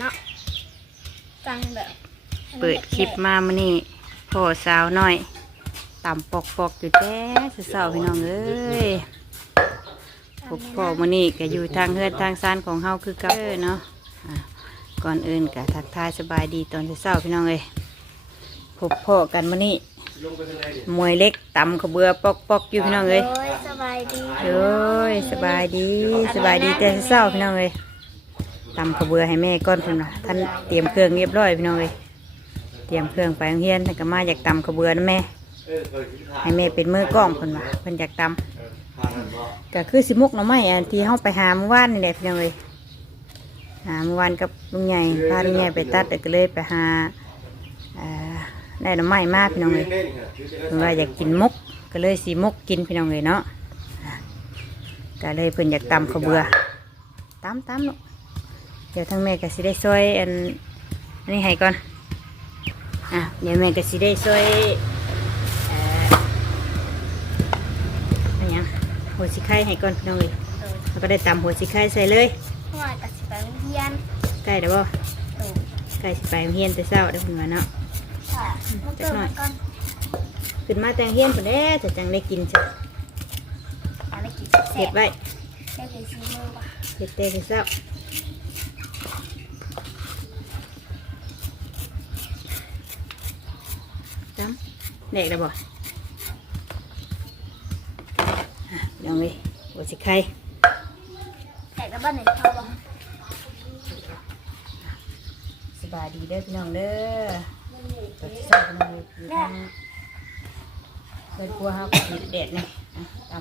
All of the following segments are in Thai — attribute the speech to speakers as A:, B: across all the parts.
A: เนาะจังแบบ
B: เปิดคลิปมามื้อนี้พ่อสาวน้อยต่ำปอกปอกๆอยู่แท้เศร้าๆพี่น้องเอ้ยพบพ่อมื้อนี้ก็อยู่ทางเฮือนทางซานของเฮาคือเก่าเด้อเนาะอะก่อนอื่นก็ทักทายสบายดีตอนเช้าๆพี่น้องเอ้ยพบพ่อกันมื้อนี้มวยเล็กตำขาวเบือปอกปอกๆอยู่พี่น้องเอ้ย
A: โอ้ยสบายดี
B: โอ้ยสบายดีสบายดีแต่เช้าพี่น้องเอ้ย ตำขาวเบือให้แม่ก่อนเพิ่นว่าท่านเตรียมเครื่องเรียบร้อยพี่น้องเอ้ยเตรียมเครื่องไปโรงเรียนแล้วก็มาอยากตำขาวเบือนะแม่ ให้แม่เป็นมือกล้องเพิ่นว่าเพิ่นอยากตำก็คือสิมุกหน่อไม้อันที่เฮาไปหาเมื่อวานนี่แหละพี่น้องเอ้ยหาเมื่อวานกับลุงใหญ่พาลุงใหญ่ไปตัดแล้วก็เลยไปหาได้หน่อไม้มากพี่น้องเอ้ยเพิ่นว่าอยากกินมุกก็เลยสิมุกกินพี่น้องเอ้ยเนาะก็เลยเพิ่นอยากตำข้าวเบือตำตำลูก เดี๋ยวทั้งแม่ก็สิได้ช่วยอันอันนี้ให้ก่อน อะเดี๋ยวแม่ก็สิได้ช่วยเอ่ออันยังหัวสิไข่ให้ก่อนพี่น้องเลย
A: โดย
B: แล้วก็ได้ตำหัวสิไข่ใส่เลย
A: หัวกับสิไปโรงเรียน
B: ใกล้เดี๋ยวบ่
A: โดย
B: ใกล้สิไปโรงเฮียนแต่เช้าได้อคุณว่าเนาะ
A: ค่ะมาเติมมาก่อน
B: ขึ้นมาแต่งเฮียนคนแด้จะจังได้กินจ้ะ
A: อันนี้กินแซ่
B: เห็ด
A: บ
B: ไว้
A: แซ่บเลยซีมือว่ะ
B: เห็ดแต่เช้า จำเด็กได้บ่อะพี่น้องเลยหัวสิไข่
A: แต่กับบ้านไหนเขาบ่
B: สบายดีเด้อพี่น้องเด้อตัวที่สองมันอยู่ทางเกิดกลัวเขาก็ติดเด็ดนี่อะต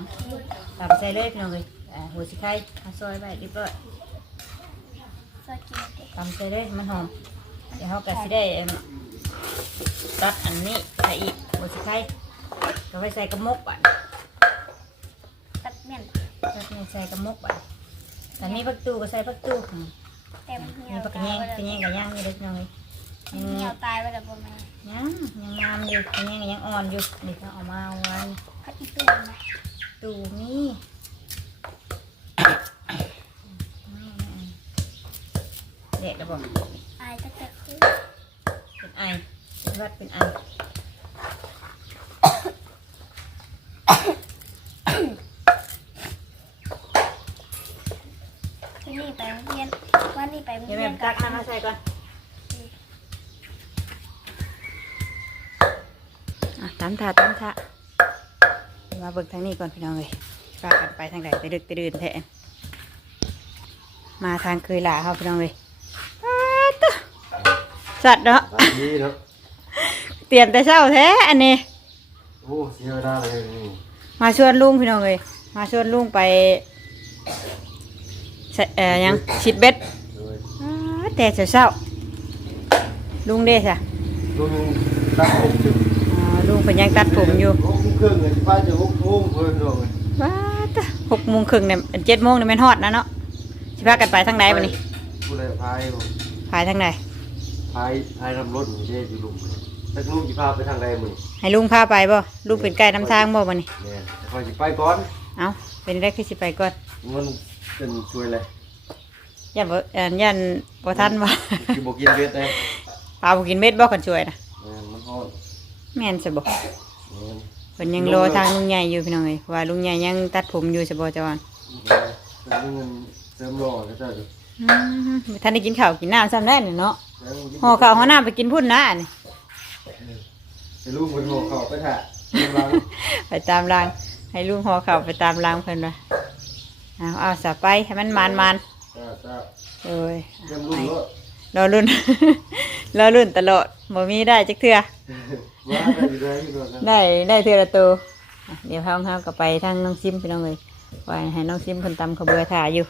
B: ำตำใส่เลยพี่น้องเลยอ่าหัวสิไข่มาซอยไว้เรียบร้อย
A: ซอยกินเด็ก
B: ตำใส่เลยมันหอมเดี๋ยวเขาก็สิได้อัน ตัดอันนี้ใส่อีกหัวสิไข่ก็ไปใส่กระมกบ้าน
A: ตัดเมี่ยน
B: ตัดนี่ใส่กระมกบ้านแต่มีผักตู้ก็ใส่ผักตู้อืม
A: เต็มเหี่
B: มี
A: ยว
B: ผัก
A: ตาย
B: แยง
A: ไป
B: ผักแยงกับย่างนี่เด็กน้องเลยยัง
A: เหี่ยวตายไปแล้วบ่แม่
B: ยังยังงามอยู่ผักแยงก็ยังอ่อนอยู่นี่เขาเอามาเอาไว้
A: พัดอีตู้นะ
B: ตูมีเด็กระบอก
A: อายตั้งแต่คืน
B: เป็นไอ เป็นวัดเป็นไอ
A: ที่นี่ไปโรงเรียนวันนี้ไปโรง
B: เดี๋ยว
A: เรี
B: แม่
A: ยน
B: ตักน้ำมาใส่ก่อนอะตามท่าตามท่ามาเบิกทางนี้ก่อนพี่น้องเลยฝากกันไปทางไหนไปดึกไปดื่นแทนมาทางเคยหลาเขาพี่น้องเลยอ้าวตะสัตว์เนาะ
C: ดีเนาะ
B: เตรียมแต่เช้าแท้อันนี้
C: โอ้เสียเวลาเลยนี่
B: มาชวนลุงพี่น้องเลยมาชวนลุงไปใส่เอ่อหยังชิดเบ็ด
C: โดย
B: อ้าแต่เช้าๆลุงเด้จ้ะ
C: ลุงตัดผมจุด
B: อ๋อลุงเป็นยังตัดผมอยู่
C: หกโมงครึ่งเลยป้าจะหกโมงเพิ่นดอกเลย
B: ว้าตะหกโมงครึ่งเนี่ยเจ็ดโมงเนี่ยแม่นฮอดนะเนาะสิพากันไปทางไหนบัดนี้
C: ผู้ใดพายบ่
B: พายทางไหน
C: พายพายนำรถนี่ได้อยู่ลุง แต่ลุงสิพาไปทางใดมื้อนี้
B: ให้ลุงพาไปบ่ลุงเป็นไกด์นำทางบ่บัดนี้
C: แม่พอสิไปก่อน
B: เอ้าเป็นได้คือสิไปก่อน
C: มันเป็นช่วยเลย
B: ย่านบ่เอ่อยันบ่ทันบ่
C: สิบ่กินเบ็ดเลย
B: ปลาบ่กินเม็ดบ่คนช่วยนะ
C: แม่มันฮ้อน
B: แม่นสิบ่
C: แม่น
B: เพิ่นยังรอทางลุงใหญ่อยู่พี่น้องเอ้ยว่าลุงใหญ่ยังตัดผมอยู่สิบ่จอน
C: แต่เงินเสริมรอก็จะอยู่
B: อืมท่านได้กินข้าวกินน้ำซ้ำได้นี่เนาะ
C: แล้ว
B: ห่อข้าวห่อน้ำไปกินพุ่นนะอัน นี้
C: ไปลูกบนหัวเขาไปถ่ากำลัง
B: ไปตามราง ให้ลุงห่อข้าวไปตามรางเพิ่นว่าเอาเอาสะไปให้มันมันมัน
C: จ้าจ้า
B: ๆเอ้ย
C: เริ่มรุ่นรถ
B: รอรุ่น รอรุ่นตลอดบ่มีได้จักเทื่อ
C: ว่าได้อยู่ได้อยู่ก่อนนะ
B: ได้ได้เทื่อละตัวอะเดี๋ยวเฮาเฮาก็ไปทางน้องซิมพี่น้องเอ้ยไว้ให้น้องซิมเพิ่นตำข้าวเบื่อถ่าอยู่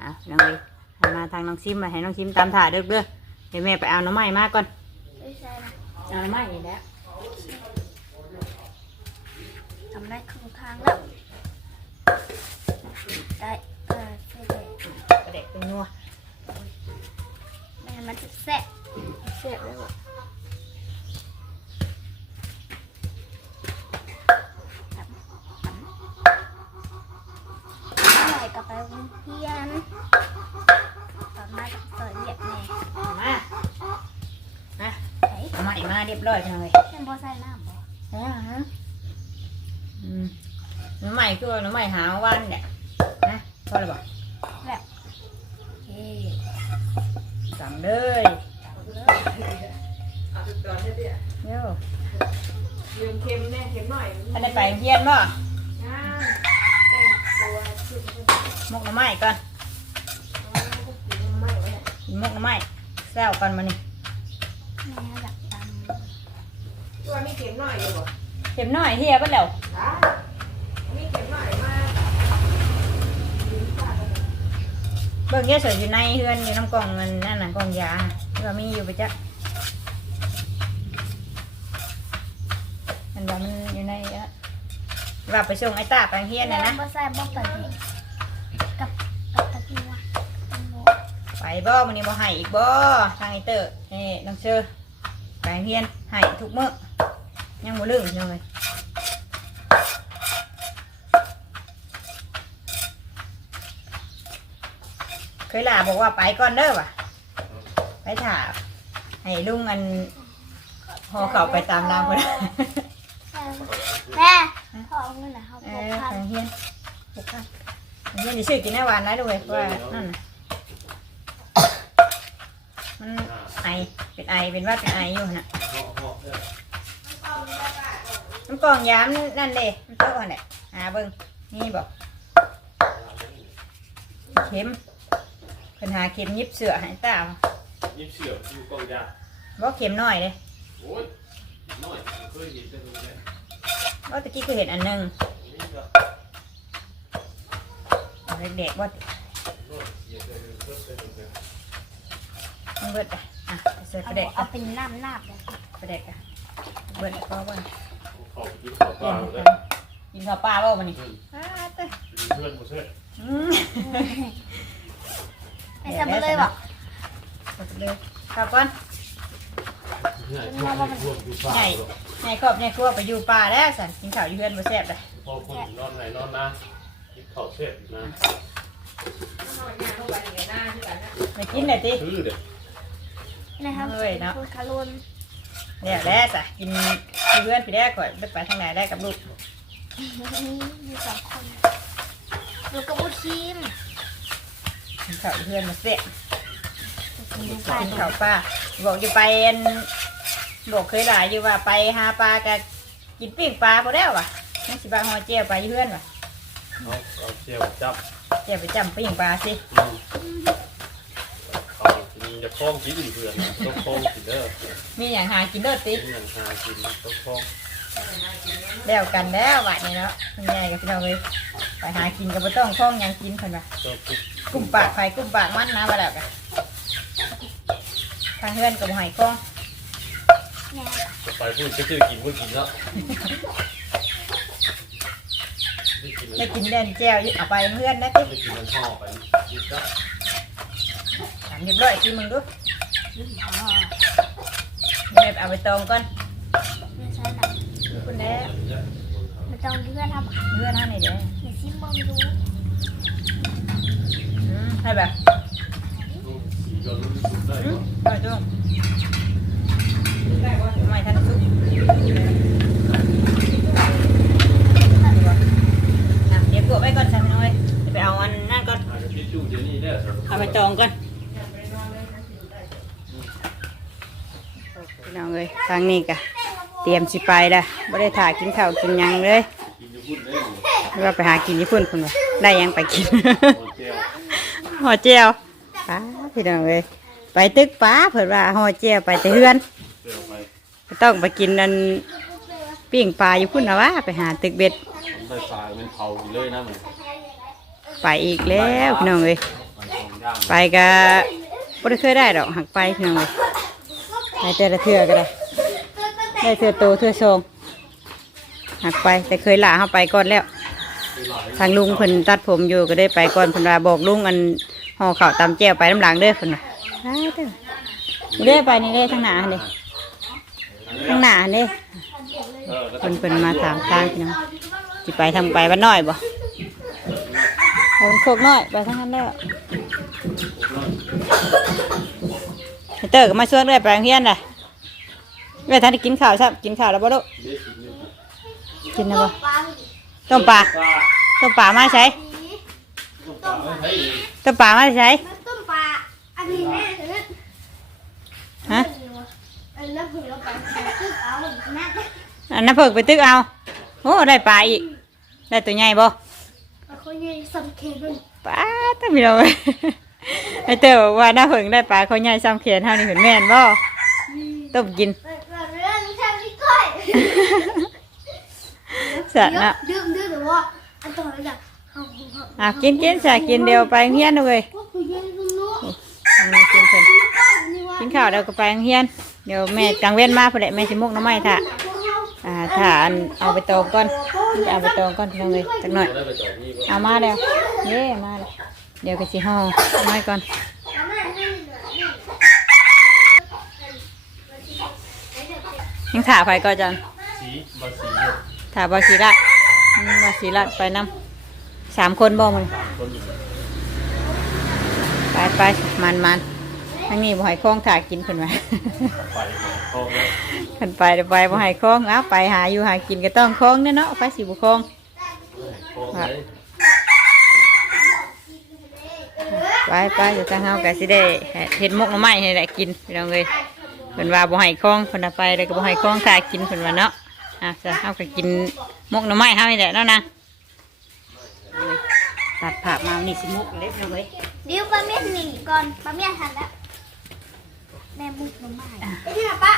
B: อะน้องเอ้ยให้มาทางน้องซิมมาให้น้องซิมตำถ่าเด้อเด้อเดี๋ยวแม่ไปเอาหน้ำไม้มาก่อน
A: ไม่ใช่นะ
B: เอาหน้ำไม้นี่แหละ
A: ทำได้ครึ่งทางแล้ว ได้ เออใช่เลย
B: กระเด็กเป็นนัว
A: ไม่งั้นมันจะแซ่บแซ่บเลยว่ะหน่อยกับไปโรงเรียนตอนมากับ
B: เรียบร้อยพี่น้องเลย
A: ยังบ่ใส่น้ำบ่
B: อ่าฮะอืมน้ำใหม่คือว่าน้ำใหม่หาวันเนี่ยนะพอแล้วบอก
A: แบบเอ๊ะ
B: สั่งเลยเดี๋ยว
D: ยืมเค็มแน่เค็มหน่อย
B: ท่านได้ไปเพียนบ่
D: อ่าแต่งตัวชุด
B: มกน้ำใหม่ก่อน
D: ไม่ไว้
B: กินมกน้ำใหม่แซวก่อนมานี่
A: แม่อยากต
D: ตัว มีเค็มหน่อยอยู่บ่
B: เข็มน้อยเฮียไปแล้ว
D: อ่ามีเค็มหน่อยมา
B: เบิ่งเยอะสวยอยู่ในเฮือนอยู่น้ำกล่องมันนั่นน่ะกล่องยาน่ะที่ว่ามีอยู่ไปจ้ะมันว่ามันอยู่ในอะว่าไปส่งไอ้ตาไปเฮียนำน่ะนะ
A: บ่ใส่บ่ปะทิกับกับตะกี้ว่ะตังโม
B: ไปบ่มันนี้บ่ให้อีกบ่ทางไอเตอร์นี่น้องเชอไปเฮียนให้ทุกมื้อ ยังบ่ลืมยังเลยเคยลาบอกว่าไปก่อนเด้อว่ะ ไปถามให้ลุงอันพอเขาไปตามนางคน
A: แม่พ่อเอาเงินน่ะเฮา
B: เอ
A: บ่
B: อ
A: พัน
B: ทางเฮียนหกพันทางเฮียนจะซื้อกินได้หวานนะด้วยเพราะว่านั่นน่ะมันไอเป็นไอเป็นหว่าเป็นไออยู่น่ะ น้ำกล่องยามนั่นเด้มันโต๊ะน่ะหาเบิ่งนี่บอกเข็มเพิ่นหาเข็มยิบเสือให้ตา
C: ยิบเสืออยู่กองยา
B: บ่เข็มน้อยเด้
C: โอ้ยน้อยเคยเห็นแต่ตรงนี้
B: บ่ตะกี้ก็เห็นอันหนึงเอาเด็กๆบ่มันเบิดอะอะเสิร์ฟ
A: เอา
B: ไปเด็ก
A: เอาเป็นน้ำนาบเลย
B: ไปเด็กอะเบิดพอบ่
C: เขา กินข้าวเปล่าเลย
B: กินข้าวปลาบ่มื้อนี้อ้าเต้อ
C: เพื่อนบ่ใช่
B: อืม
A: ไม่ใส่บ่เลยบ่
B: หมดเลยข้าวก่อน
C: ใหญ่พวกพวกอยู่ป่า
B: ใหญ่ใหญ่ครอบใหญ่ครัวไปอยู่ป่าแล้วสันกินข้าวอยู่เพื่อนบ่แซ่บเลย
C: พอคนนอนไหนนอนนะกินข้าวเสร็จนะ
D: หน่อยเนี่ยเข้าไปในหน้าที่กันนะ
B: ไม่กินเลยติ
C: คือเด็ก
A: นะครับ
B: เอ้ยเนาะ
A: คือคารุน
B: เนี่ยแหล้วสะกินอยู่เพื่อนพี่แรกก่อนไปไปทางไหนได้กับลูก
A: มีสองคนลูกกับบุทีม
B: กินข้าวอยู่เพื่อนบ่แซ่บ
A: กินดู
B: กิ
A: ป้าน
B: ข้าวปลาบอกอยู่ไปอันบอกเคยหลายอยู่ว่าไปหาปลากับกินปิ้งปลาพอแล้วว่ะนี่สิบาฮอเจียวไปอยู่เพื่อนว่ะ
C: เอาเอาเจียวจับ
B: เจียวไปจำปิ้งปลาสิ
C: เขากินจะคล้องกินเพื่อนต้องคล้องกินเด้อ
B: มีอย่างหากินเลิศติ
C: กินอย่างหากินต้องคล้อง
B: แล้วกันแล้ววัดนี้เนาะคุณยายกับพี่น้องเลยไปหากินก็บ่ต้องคล้องหยังกินเพิ่นว่า
C: ต้องกิน
B: กุ้มปากไฟกุ้มปากมันนะว่าแล้วกันทางเพื่อนกับหอยกล้อง
A: แม่
C: ไปพูดก็จะกินเมื่อกินแล้วได้กิน
B: ได้กินเด่นแจ้วเอาไปเพื่อนนะติ
C: ได้กินมันห่อไปกินก็
B: ถาม เรียบร้อยกินมึงดู
A: อ๋อ
B: เดี๋ยวเอาไปตองก่อน
A: ไม่ใช่หนัง
B: คุณแด้
A: ไม่ต้องเลื่อนครับ
B: เพื่อนท่านไหนเด้อ
A: ในซิมเบิ้งดู
B: อืมให้แบบ
C: สีก็รู้สึกได้
B: อืมไปจุ้งไม่ทันสุกอะเดี๋ยวกดไว้ก่อนสักหน่อยเดี๋ยวไปเอาอันนั่นก่อน
C: อาจจะทิชชู่เดี๋ยวนี้ได้สำหรับ
B: เอาไปจองก่อนพี่น้องเอ้ย ทางนี้กะเตรียมสิไปละไม่ได้ถ่ายกินข้าวกินยังเลย
C: กินอยู่พุ่นได้หมด
B: หรือว่าไปหากินญี่ปุ่นคนว่าได้ยังไปกินห่อเจียวป้าพี่น้องเอ้ยไปตึกป้าเผื่อว่าห่อเจียวไปแต่เฮือนต้องไปกินนั่นปิ้งปลาอยู่พุ่นนะวะไปหาตึกเบ็ด
C: ไปฝาเป็นเผาเลยนะ
B: ไปอีกแล้วพี่น้องเอ้ยไปก็บ่ได้เคยได้ดอกหักไปพี่น้องเอ้ยไปแต่ละเทือก็ได้ ได้เทือโตเทื่อโซงหักไปแต่เคยหล่าเข้าไปก่อนแล้ว ทางลุงเพิ่นตัดผมอยู่ก็ได้ไปก่อนเพิ่นว่าบอกลุงอันห่อข้าวตำแจ่วไปน้ำหลังเด้อเพิ่นว่าไปเด้อเด้อไปนี่เด้อทางหน้าเด้ทางหน้าเด้
C: เอ
B: เพิ่นเพิ่นมาถามทางพี่น้องสิไปทางไปบ้านน้อยบ่ไปมันโคกน้อยไปทางนั้นแล้วเตอร์ก็มาช่วยเรื่อยไปโรงเรียนเลย ม่ท่านได้กินข้าวใช่กินข้าวแล้วบ่ลูก
C: กินนี่
B: กินแล้วบ่ต้มปลาต้มปลามาใช้
C: ต้มปลาไม่
B: ต้มปลามาใช้
A: ต้มปลาอันนี้แม่ถอะ
B: ฮะ
A: อันนั้นเพิ่งไปตึกเอา
B: อันนั้นเพิ่งไปตึกเอาโอ้ได้ปลาอีกได้ตัวใหญ่บ่
A: เขาใหญ่สำเค็ม
B: ปลาตั้งพี่น้องเอ้ยไอเต๋อบอกว่าน้าเพิ่งได้ปลาเขาใหญ่ซ้ำเขียนเท่านี้เห็นแม่นบ่ต้มกิน สัตว์นะ
A: ดื้อดื้อหรือว่าอันต่อเลยจ้ะเอาเอา
B: อะกินกินสะกินเดียวไปโรงเฮียนเลย
A: พวกคุณยังรู้รู้
B: อันนี้กินเพิ่น
A: ก้อยนี่ว่า
B: กินข้าวเดี๋ยวก็ไปโรงเฮียนเดี๋ยวแม่กลางเว้นมาพอดีแม่สิมุกน้ำไม้ท่า
A: พวกเขา
B: อ่าถ้าอันเอาไปตองก่อนจะเอาไปตองก่อนพี่น้องเลยจักหน่อย
C: ได้ไปต่อนี่บ่
B: เอามาแล้วเย่มาแล้วเดี๋ยวก็สิห่อน้ำไม้ก่อน
A: เอามาให้เหลือนี่
B: ยังถ่าไปก่อนจัน
C: สีบาสีเนี่ย
B: ถ่าบาสีละอืมบาสีละไปนำสามคนบ่มัน
C: สามคนอยู่
B: ไปไปมันมันทั้งนี้บ่ให้คล้องถ่ากินเพิ่นไว้
C: ไปคลองแล้ว
B: ขันไปเดี๋ยวไปบ่ให้คล้องเอาไปหาอยู่หากินก็ต้องคล้องเด้อเนาะไปสิบ่คล้อง
C: คลองไหน
B: ไปไปเดี๋ยวทางเฮาก็สิได้เฮ็ดหมกหน่อไม้ให้ได้กินพี่น้องเอ้ย เพิ่นว่าบ่ให้คล้องเพิ่นเอาไปแล้วก็บ่ให้คล้องถ่ากินเพิ่นว่าเนาะอะซะเฮาก็กินหมกหน่อไม้เฮานี่แหละเนาะนะตัดผักมานี่สิมุกเล็บเลย
A: เดี๋ยวปลาเมียนหนีก่อนปลาเมียนทันแล้วแม่มุกน้ำมันไอ้ที่ปะ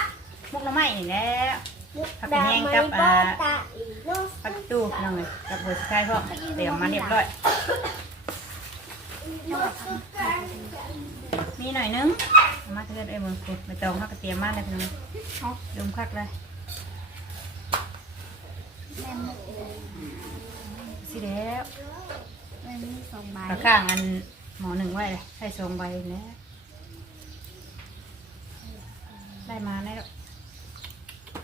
B: มุกหน่อไม้นี่แหล้ว
A: มุก
B: ผักกระเนียงกับอ่า
A: ตาอีโน่
B: ปักตู้น้องเลยกับหัวสไครพ่อเตรียมมาเรียบร้อย มีหน่อยนึงเอามาเทือนไอ้เมืองคุณไม่ต้องเขาก็เตรียมมาเลยพี่น้องดมคักเลย
A: แม่มุก
B: สิแล้ว
A: แม่มีสองใบ
B: กระข้างอันหมอหนึ่งไว้เลยใส่ทรงใบแล้วได้มาได้แล้ว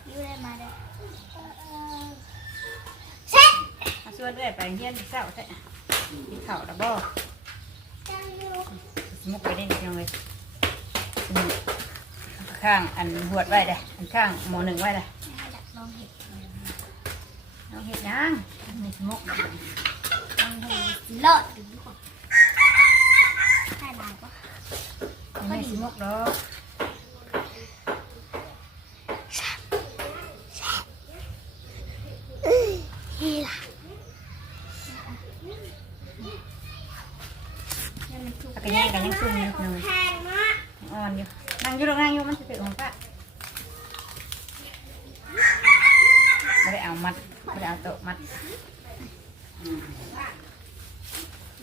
A: ยูได้มาได้เช็ด
B: มาช่วยด้วยไปเฮียนเจ้าใช่กินข้าวแล้วบ่ส มุกไปได้นิดนึงเลยสมุกข้างอันหวดไว้เลยอันข้างหมอหนึ่งไว้เลย
A: ลองเห็ด
B: น้องเห็ดยังอันนี้สมุก
A: ลองเห็ดเลิศดูดีกว่าใช่ลายปะ
B: อันนี้สมุกดอก
A: นี่ล่ะ
B: ตะกะแยงกันยังซุ่มอยู่หนึ่ง
A: แพงมาก
B: อ่อนอยู่นั่งอยู่ตรงนั่งอยู่มันจะเป็นของป้าไม่ได้เอามัดไม่ได้เอาโต๊ะมัด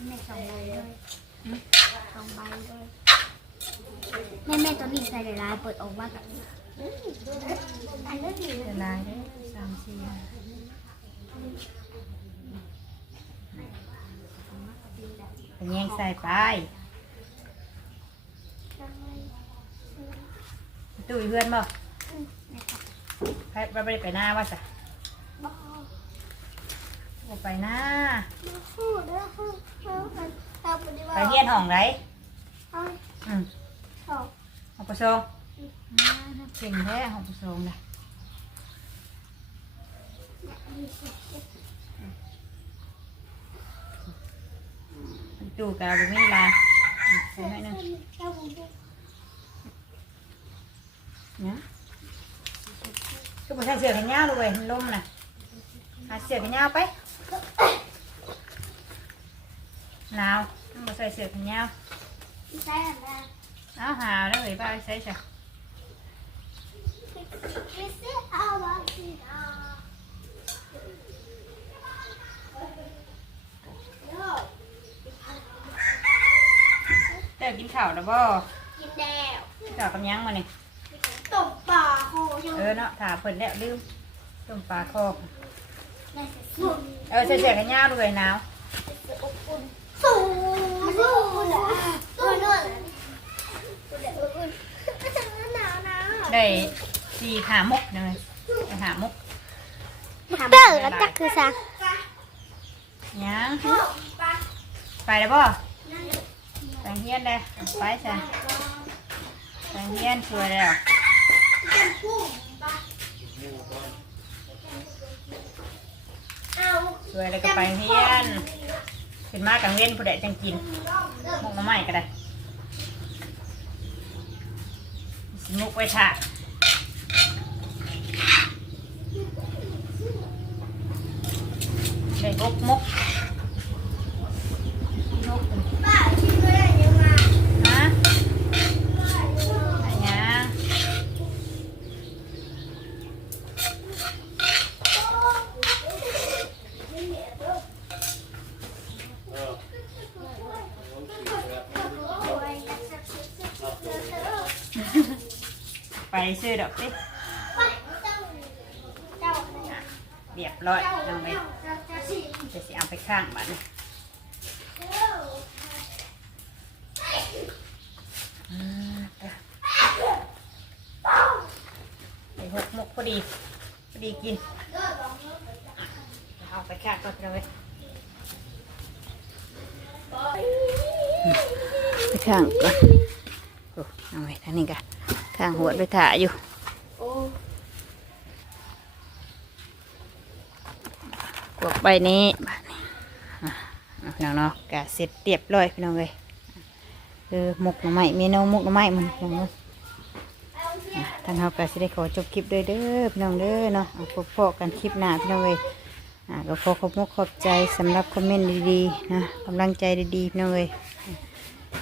A: แม่สองใบเลยสองใบเลยแม่แม่ตัวนี้ใส่ลายเปิดออกมากับอันนี้ดี
B: เวลายด้สามสี่ตะแยงใส่ไปตู้ยเพื่อนบ่ใครไปไปหน้าว่าจ้ะ ไปหน้า
A: พูดแล้วพูดแล้วเอาไปดีว่า
B: ไปเฮียนห้องไร
A: เอา
B: อืม
A: เอา
B: ห้องประชงเก่งแท้ห้องประชงนะตู้กาวบุมีลายใส่หน่อยหนึง
A: เอาผมดู
B: เนี่ยก็บ่ใส่เสื้อกันยาวเลยมันลมน่ะหาเสื้อกันยาวไป หนาวต้องบ่ใส่เสื้อกันยาว
A: ใส่อะไร
B: เอาหาแล้วเลยป้าใส่ใส่
A: ไม่ใช่ เอาไว้ที่เอา
B: เดี๋ยวกินข้าวแล้วบ่
A: กินแล้ว
B: กินข้าวกับหยังมานี่
A: ตบปากโหยัง
B: เออเนาะถาเพิ่นแล้วลืมต้มปลาคอก
A: แม่สุด
B: เออใส่เสื้อกันยาวด้วยหนาว
A: อบอุ่นสูงสูงเหรอตัวนู้นตัวเด็กอุ่นหนาวหนาว
B: ได้สี่หามกเลยไปหามก
A: เตอร์ก็จักคือซะ
B: ยังไปแล้วบ่ไปเฮียนเลยไปจ้ะไปเฮียนช่วยแล้ว
A: เป็นผู้ปะ
B: วยแล้วก็ไปเฮียนเป็นมากกังเว้นผู้ใดจังกินหมกมาใหม่ก็ได้สมุกไว้ถ่าได้กกมกนก
A: ป้าชื่ออะไรเดี๋ยวมา
B: ฮะอะไรเงี้ย ไปซื้อดอกสิเรียบร้อยน้องเลยจะสิเอาไปข้างบ้านนี่ไปหกมกพอดีพอดีกินเอาไปข้างก่อนเลยไปข้างก่อน เอาไว้ท่างนี้กันข้างหัวไปถ่าย
D: อยู่
B: กวกใบนี้บนี้อะเอาพี่น้องเนาะกะเสร็จเรียบร้อยพี่น้องเลยคือหมกหน่อไม้เมนูหมกหน่อไม้มันพี่น้องเนาะอะท่านเฮากะสิได้ขอจบคลิปด้วยเด้อพี่น้องเด้อเนาะพบพอกันคลิปหน้าพี่น้องเลยอะก็ขอขอบคุณขอบใจสำหรับคอมเมนต์ดีๆนะกำลังใจดีๆพี่น้องเลย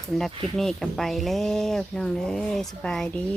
B: สำหรับคลิปนี้ก็ไปแล้วพี่น้องเลยสบายดี